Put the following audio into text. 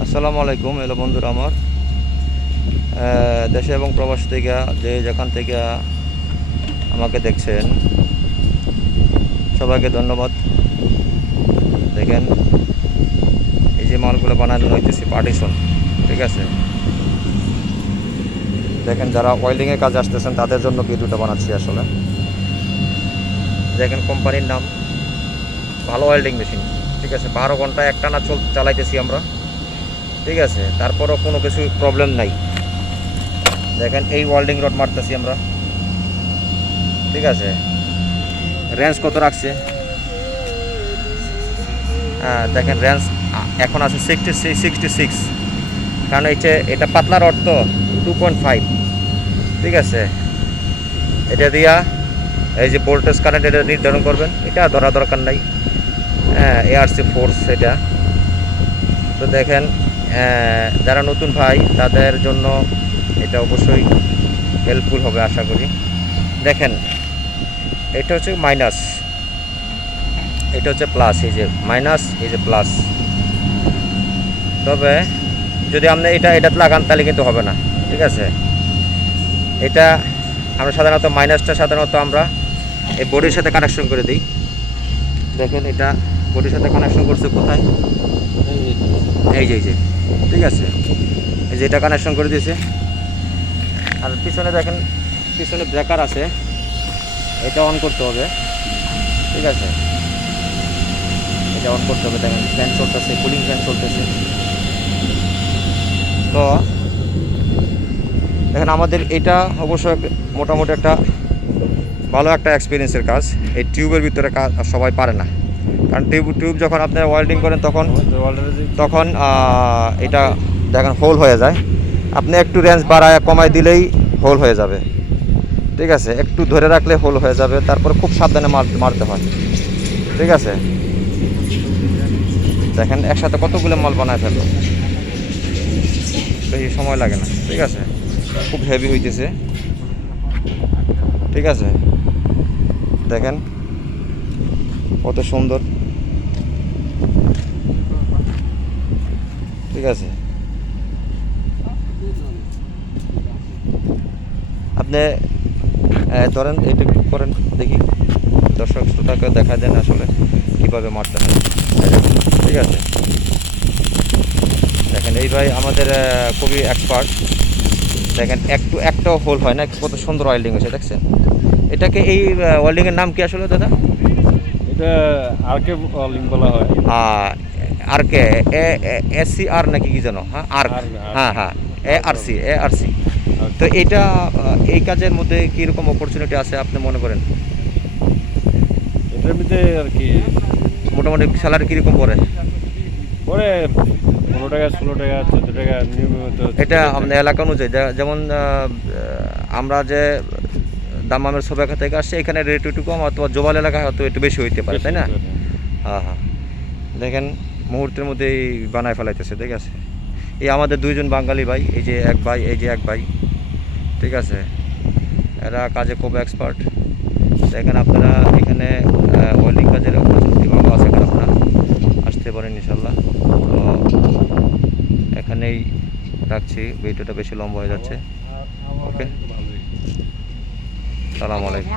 আসসালামু আলাইকুম। এলো বন্ধুরা আমার দেশে এবং প্রবাস থেকে যে যেখান থেকে আমাকে দেখছেন সবাইকে ধন্যবাদ। দেখেন এই যে মালগুলো বানানো হইতেছে পার্টিশন, ঠিক আছে। দেখেন যারা ওয়েল্ডিংয়ের কাজে আসতেছেন তাদের জন্য ভিডিওটা বানাচ্ছি আসলে। দেখেন কোম্পানির নাম ভালো ওয়েল্ডিং মেশিন, ঠিক আছে। 12 ঘন্টা একটানা চালাইতেছি আমরা, ঠিক আছে। তারপরও কোনো কিছু প্রবলেম নাই। দেখেন এই ওয়েল্ডিং রড মারতেছি আমরা, ঠিক আছে। রেঞ্জ কত রাখছে দেখেন রেঞ্জ এখন আছে 66, কারণ এটা পাতলা রড তো 2.5, ঠিক আছে। এটা দিয়া এই যে ভোল্টেজ কারেন্ট এটা নির্ধারণ করবেন, এটা ধরা দরকার নাই। এআরসি ফোর্স এটা। তো দেখেন যারা নতুন ভাই তাদের জন্য এটা অবশ্যই হেল্পফুল হবে আশা করি। দেখেন এটা হচ্ছে মাইনাস, এটা হচ্ছে প্লাস, এই যে মাইনাস, এই যে প্লাস। তবে যদি আপনি এটাতে লাগান তাহলে কিন্তু হবে না, ঠিক আছে। এটা আমরা সাধারণত মাইনাসটা আমরা এই বোর্ডের সাথে কানেকশন করে দিই। দেখেন এটা বোর্ডের সাথে কানেকশন করছে কোথায়, এই যে ঠিক আছে, এই যে এটা কানেকশন করে দিয়েছে। আর পিছনে দেখেন, পিছনে ব্রেকার আছে, এটা অন করতে হবে, ঠিক আছে। এটা অন করতে হবে। দেখেন ফ্যান চলতেছে, কুলিং ফ্যান চলতেছে। তো দেখেন আমাদের এটা অবশ্যই মোটামুটি একটা ভালো একটা এক্সপিরিয়েন্সের কাজ। এই টিউবের ভিতরে কাজ সবাই পারে না, কারণ টিউব যখন আপনি ওয়েল্ডিং করেন তখন এটা দেখেন হোল হয়ে যায়। আপনি একটু রেঞ্জ বাড়ায় কমাই দিলেই হোল হয়ে যাবে, ঠিক আছে। একটু ধরে রাখলে হোল হয়ে যাবে, তারপর খুব সাবধানে মারতে হয়, ঠিক আছে। দেখেন একসাথে কতগুলো মাল বানায় ফেললো, বেশি সময় লাগে না, ঠিক আছে। খুব হেভি হইতেছে, ঠিক আছে। দেখেন কত সুন্দর, ঠিক আছে। আপনি ধরেন এটা একটু করেন দেখি, দর্শক শ্রোতাকে দেখা দেন আসলে কীভাবে মারতে হয়, ঠিক আছে। দেখেন এই ভাই আমাদের খুবই এক্সপার্ট। দেখেন একটাও হোল হয় না, কত সুন্দর ওয়েল্ডিং হয়েছে দেখছেন। এটাকে এই ওয়েল্ডিংয়ের নাম কি আসলে দাদা? এটা আরকে ওয়েল্ডিং বলা হয়। আরকে এসসি আর নাকি কি যেন, হ্যাঁ আর্ক, হ্যাঁ এআরসি। তো এটা এই কাজের মধ্যে কীরকম অপরচুনিটি আছে আপনি মনে করেন? এটার মধ্যে আর কি মোটামুটি স্যালারি কীরকম পড়ে? পরে 15 টাকা, 16 টাকা, 14 টাকা নিয়মিত। এটা আমাদের এলাকা অনুযায়ী যেমন আমরা যে দামামের সোবাখা থেকে আসছে, এখানে রেট একটু কম, অথবা জোবাল এলাকায় হয়তো একটু বেশি হইতে পারে, তাই না? হ্যাঁ। দেখেন মুহূর্তের মধ্যেই বানায় ফেলাইতেছে, ঠিক আছে। এই আমাদের দুইজন বাঙালি ভাই, এই যে এক ভাই, এই যে এক ভাই, ঠিক আছে। এরা কাজে খুব এক্সপার্ট। দেখেন আপনারা এখানে ওয়েল্ডিং কাজের অপরচুনিটি ভালো আছে, এখানে আপনারা আসতে পারেন ইনশাল্লাহ। তো এখানেই রাখছি, ভিডিওটা বেশি লম্বা হয়ে যাচ্ছে। ওকে, সালাম আলাইকুম।